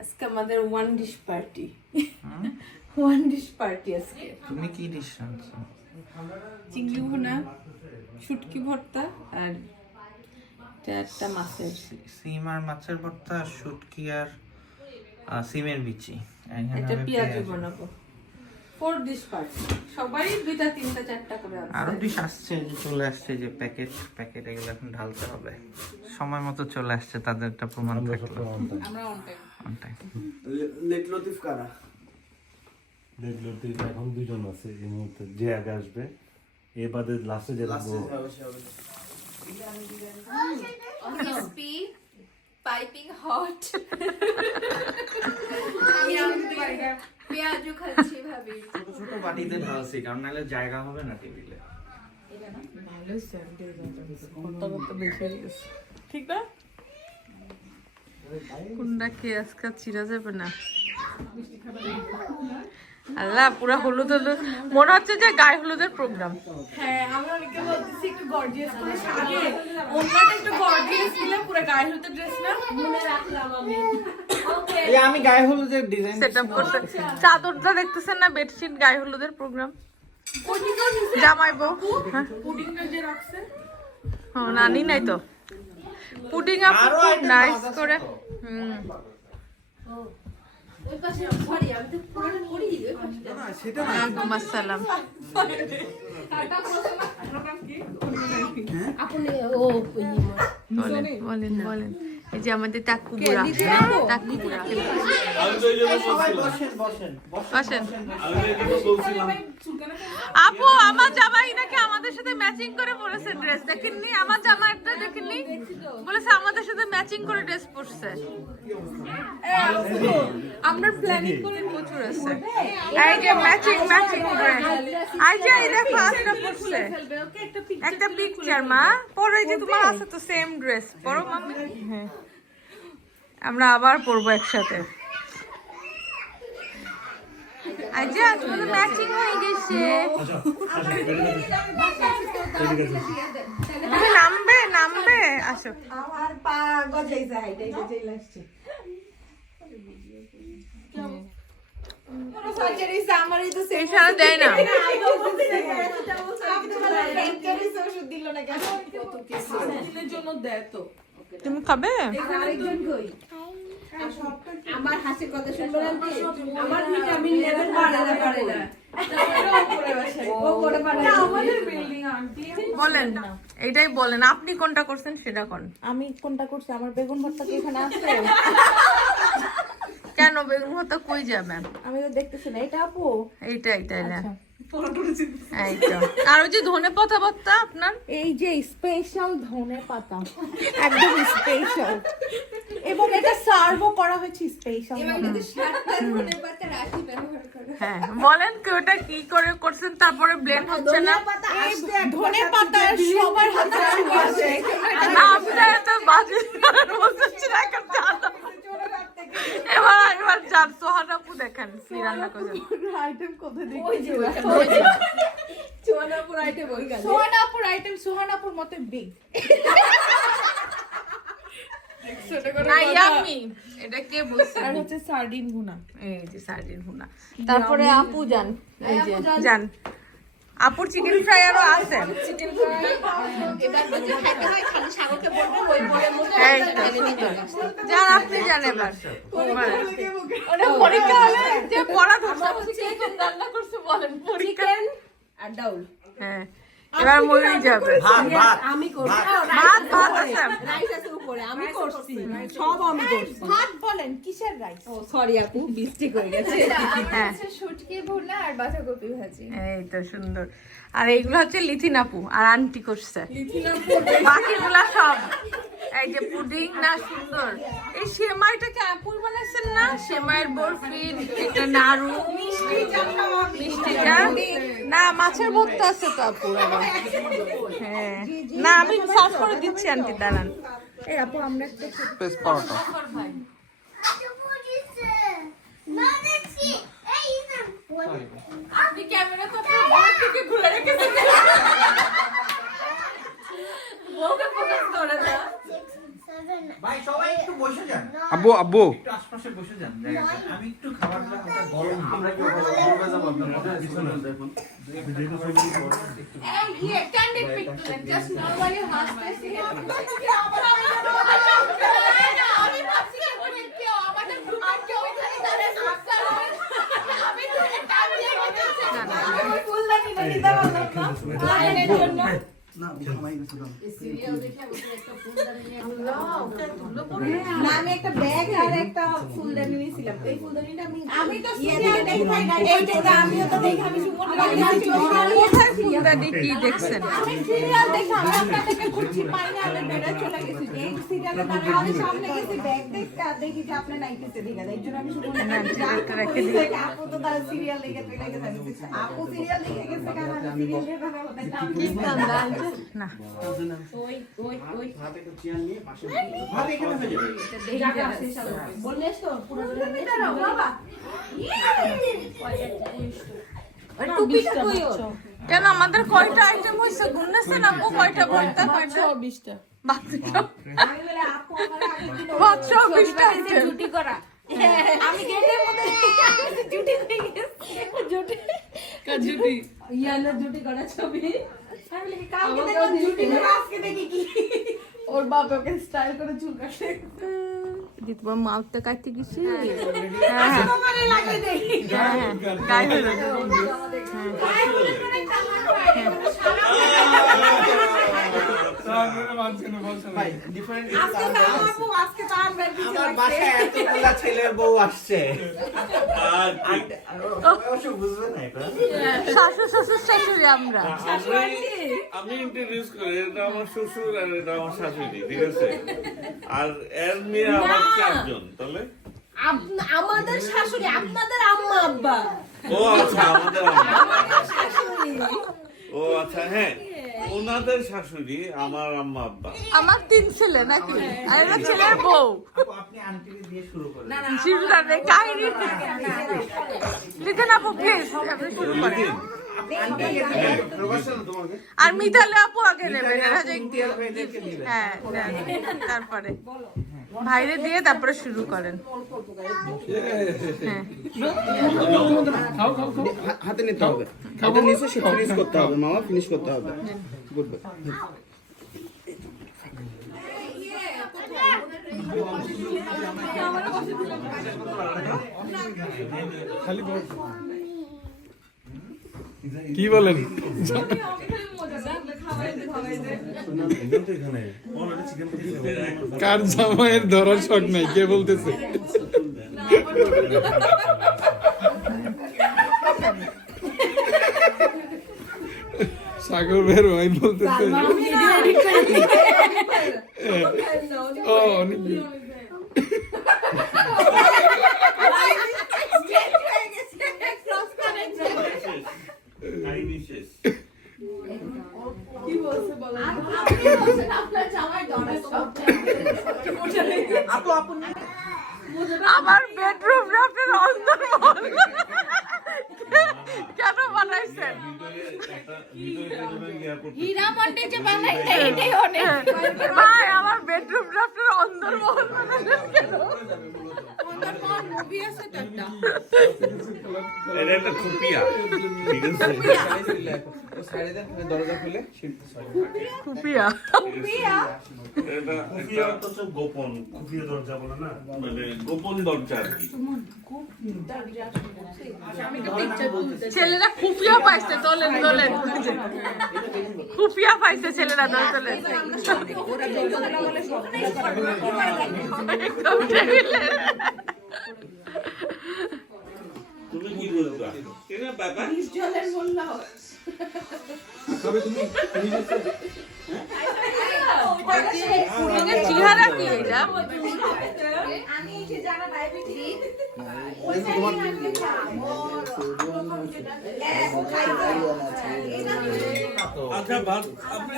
আজকে আমাদের one dish party আজকে। তুমি কি ডিশ আনছো? চিংড়ি ভুনা, শুটকি ভর্তা আর একটা মাছের সিম আর মাছের ভর্তা, শুটকি আর সিমের বিচি। একটা পেঁয়াজু বানাবো। 4 ডিশ পার্টি, সবাই 2টা 3টা 4টা করে আছে। আরো ডিশ আসছে, চলে আসছে, যে প্যাকেট এগুলো এখন ঢালতে হবে। সময় মতো চলে আসছে, তাদেরটা প্রমাণ থাকলো। আমরা অন টাইম। লেট লতিফ কারা? লেট লতিফ এখন 2 জন আছে এই মুহূর্তে, যে আগে আসবে এ বাদে লাস্টে যে লাগবে। crispy, piping hot. পেঁয়াজু খাচ্ছি ভাবি। ছোট ছোট বাটিতে ঢালছি, কারণ নাহলে জায়গা হবে না টেবিলে। ঠিক না? কোনটা কে আজকে চিরা যাবে না? আল্লাহ, পুরা হলুদ হলুদ মনে হচ্ছে যে গায়ে হলুদের প্রোগ্রাম। হ্যাঁ, আমরা অনেকে বলতেছি একটু গর্জিয়াস করে সাজে। ওনাটা একটু গর্জিয়াস ছিল, পুরো গায়ে হলুদের ড্রেস না মনে রাখলাম আমি। ওকে, এই আমি গায়ে হলুদের ডিজাইন সেটআপ করতে চাদরটা দেখতেছেন না, বেডশিট গায়ে হলুদের প্রোগ্রাম। জামাই বউ পুডিংটা যে রাখছে হ্যাঁ, নানি নাই তো পুডিং আপু খুব নাইস করে। ওই পাশে সরি, আমি তো পুরোটা করি ওই পাশে। ওয়ালাইকুম আসসালাম। আপনি ও বলেন এই যে আমাদের টাকু বুড়া, টাকু বুড়া বসেন। আপু, আমার জামাই নাকি আমাদের সাথে ম্যাচিং করে পরেছে ড্রেস, দেখেননি? আমার জামাইটা দেখেননি? বলেছে আমাদের সাথে ম্যাচিং করে ড্রেস পরছে। আমরা প্ল্যানিং করে প্রচুর আছে। এই যে ম্যাচিং ড্রেস, এই যে এই দেখো আজকে পরছে একটা পিকচার। মা পরে যে তোমার আছে তো সেম ড্রেস, পরো মাম্মি। হ্যাঁ, আমরা আবার পরবো একসাথে। আচ্ছা, তোমাদের ম্যাচিং হয়ে গেছে। তুমি নামবে আসো। আমার পা গজাই যায়, এটাই গজাই লাগছে। আমারই তো সেই এছাড়া দেয় না। জন্য দেয় তো। তুমি খাবে? আমার হাসির কথা শুনবেন, আমার ভিটামিন লেভেল বাড়ে না। বলেন, এইটাই বলেন, আপনি কোনটা করছেন সেটা কোন। আমি কোনটা করছি? আমার বেগুন ভর্তা কি এখানে আছে? কেন বেগুন ভর্তা কই যাবে? আমি তো দেখতেছি না। এটা আপু এইটাই তাইলে এই তো। আর ওই যে ধনে পাতা ভর্তা আপনার, এই যে স্পেশাল ধনে পাতা, একদম স্পেশাল, এবং এটা সার্ভও করা হয়েছে স্পেশাল। হ্যাঁ বলেন কি ওটা কি করে করছেন, তারপরে ব্লেন্ড হচ্ছে না? ধনে পাতা সবার হাতে আছে। আপনার তো বাজে বলতেছি না কেন জানো? এবার যার সোহানাপু দেখেন কি রান্না করেছেন। আইটেম কোথায় দেখি? সোহানাপুর আইটেম ওই গেল। সোহানাপুর আইটেম সোহানাপুর মতো বিগ। না ইয়াম্মি, এটা কে বলছে? আর হচ্ছে সার্ডিন ভুনা। এই যে সার্ডিন ভুনা। তারপরে আপু যান, এই যে যান। আপুর চিকেন ফ্রাই আরো আছে। চিকেন ফ্রাই এবার যদি খাইতে হয় খালি সাগরকে বলবো ওই বলের মধ্যে এই তো সুন্দর। যান আপনি যান এবার। ওটা পরীক্ষা হলে যে পড়া ধরছে হচ্ছে কি রান্না করছে বলেন। পরীক্ষা আর ডাউল। হ্যাঁ, এবার মরে যাবে। আমি করছি। ভাত আছে। রাইস আছে উপরে, আমি করছি সব, আমি করছি। ভাত বলেন কিসের রাইস? ও সরি আপু, মিস্টেক হয়ে গেছে। হ্যাঁ, শুটকি ভুনা আর বাঁধাকপি ভাজি। এই তো সুন্দর। আর এইগুলো হচ্ছে লিথিন আপু আর আন্টি করছে। বাকিগুলা সব এই যে পুডিং না সুন্দর। এই সেমাইটাকে আপুই বানাইছেন না? সেমাইয়ের বরফি, একটা নাড়ু, মিষ্টিটা না, মাছের ভর্তা আছে তো আপুর আবার। হ্যাঁ, না আমি সার্ভ করে দিচ্ছি আন্টি, দাঁড়ান। এই আপু আমরা একটা বেশ পরোটা। আপনি ক্যামেরা তো আপনার থেকে ঘুরে রেখেছেন। আব্বু আব্বু একটু আশপাশে বসে যান জায়গাটা। আমি একটু খাবারটা হালকা গরম আমরা কি ঘুরবে যাব আপনার পিছনে দেখুন না ঘামাই গেছে দাও। না আমি একটা ব্যাগ আর একটা ফুলদানি নিয়েছিলাম এই ফুলদানিটা আমি তো সিরিয়াল দেখাই না এইটা আমিও তো দেখি আমি সুমন কোথায় ফুলদানি কি দেখছেন? আমি সিরিয়াল দেখি আমি আপনাদেরকে ঘুরছি পাইনি আমি বেড়া চলে গেছি এই সিরিয়ালে আমি সামনে গেছি ব্যাগ দেখতে আর দেখি যে আপনি নাইতেছে দেখা যায় এইজন্য আমি সুমন রেখে দিই আপু তো তার সিরিয়াল দেখে চলে গেছে আপু সিরিয়াল দেখে গেছে কারণ আমি সিরিয়াল দেখে না না হাতে একটা চেয়ার নিয়ে পাশে ভাত এখানে হয়ে যাবে। বললেস তো পুরো বাবা টুপিটা কই ওর কেন আমাদের কয়টা আইটেম হইছে গুননেছেন আপু? কয়টা ভর্তা কয়টা? 20টা বাচ্চা আমি বলে আপু আমার আগের দিন বাচ্চা 20টা আইটেম। জুটি করা আমি গেটের মধ্যে জুটি হয়ে গেছে জুটি ইয়ানা জুটি করা ছবি আমি বলি কালকে দেখো জুটি করা আজকে দেখি কি ওর বাপ ওকে স্টাইল করে চুল কাটে দি তোমার মাউথটা কাটতে গেছি। তোমারে লাগে দেখি গাই হলো ভাই ডিফারেন্ট আজকে তো আপু আজকে তো আর ব্যাগ দিতে আমার বাসায় এতগুলা ছেলের বউ আসছে অবশ্য বুঝবে না এটা শাশুড় শ্বশুর শাশুড়ি আমরা। আমি ইন্ট্রোডিউস করি, এটা আমার শ্বশুর আর এটা আমার শাশুড়ি, ঠিক আছে? আর এর মেয়ে আমার 4 জন, তাহলে আমাদের শাশুড়ি আপনাদের আম্মা আব্বা ও আচ্ছা আমাদের আম্মা। শাশুড়ি ও আচ্ছা, হ্যাঁ ওনাদের শাশুড়ি আমার আম্মা আব্বা। আমার 3 ছেলে নাকি? আর এটা ছেলের বউ। আপু আপনি আন্টিকে দিয়ে শুরু করেন চিন্তানে কাহিনী লিখেন আপু প্লিজ আপনি শুরু করেন। লিখিন। আর মিতালে আপু আগে নেবেন এরা যে ভাইদেরকে দিবেন হ্যাঁ দেন। তারপরে ভাইরে দিয়ে তারপরে শুরু করেন। হ্যাঁ হাতে নিতে হবে হাতে নিচে সে ফিনিশ করতে হবে মামা ফিনিশ করতে হবে গুড কি বলেন? কার জামাইয়ের ধরার শখ নাই কে বলতেছে? সাগর বের ভাই বলতেছে ও অনেক কাহিনী শেষ। আমার বেডরুম আপনার অন্দরমহল কেন বানাইছেন? ভাই আমার বেডরুম আপনার অন্দরমহল বানাইছেন কেন? এটা একটা খুপিয়া, ঠিক আছে? দরজা খুলে খুপিয়া এটা খুফিয়া তো সব গোপন, খুফিয়া দরজা বলে না। মানে গোপন দরজা আর কি। ছেলেরা খুফিয়া পাইছে তোলেন তোলেন খুফিয়া পাইছে ছেলেরা তোলেন তুমি কি বলবা? এটা বাবা চেহারা কি এটা? আমি যে জানা ডায়াবেটিস আচ্ছা ভাত আপনি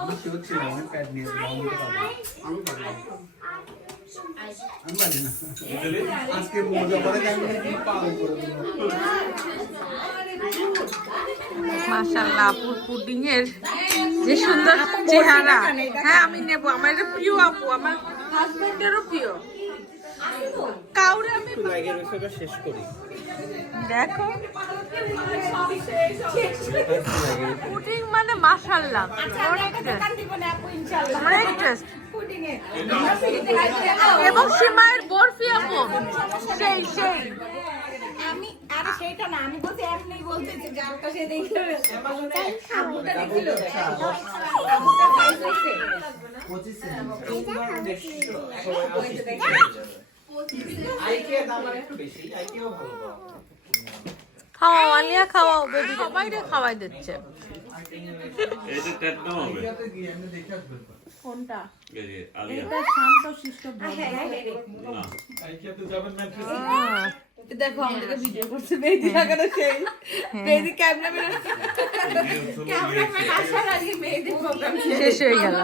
আমি শিওর ছিলাম আমি প্যাড নিয়েছিলাম আমি জানি না আজকে মজা করে আমি পাগল করে দেবো মাশাআল্লাহ আপুর পুডিং এর যে সুন্দর চেহারা। হ্যাঁ আমি নেব, আমার এটা প্রিয় আপু, আমার হাজবেন্ডেরও প্রিয়। কাউরে আমি শেষ করি। দেখো পুডিং মানে মাশাআল্লাহ, অনেক টেস্ট। এবং সিমাইয়ের বরফি আপু সেই সেই। আমি আরে সেটা না, আমি বলছি এমনি বলতেছি যার কাছে দেখে আবুটা দেখিলো আবুটা পাইছে খাওয়াও আলিয়া, খাওয়াও বেবি, সবাইরে খাওয়াই দিচ্ছে। এটা টেটনাম হবে। কোনটা? এই যে আলিয়া। এটা শান্ত শিষ্ট না। দেখো আমাদেরকে ভিডিও করছে মেহেদি লাগানো সেই মেহেদি ক্যামেরাম্যান আসার আগে মেহেদি প্রোগ্রাম শেষ হয়ে গেল।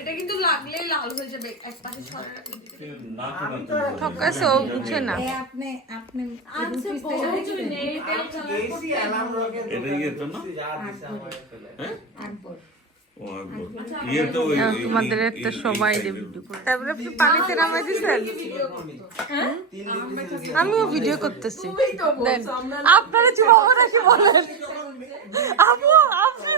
এটা কিন্তু লাগলে লাল হয়ে যাবে এক পাশে ছড়া না ঠকাছে, ও বুঝে না। আপনি আপনি আচ্ছা কিছু নেই এটা ইয়ে তো না? আকবর ও একবার। ইয়ে তো ওই তোমাদের একটা সবাই ভিডিও করে, তারপরে আপনি পানিতে নামাই দিচ্ছেন। আমিও ভিডিও করতেছি, দেন আপনারা চুপ করে কি বলেন আপু আপনি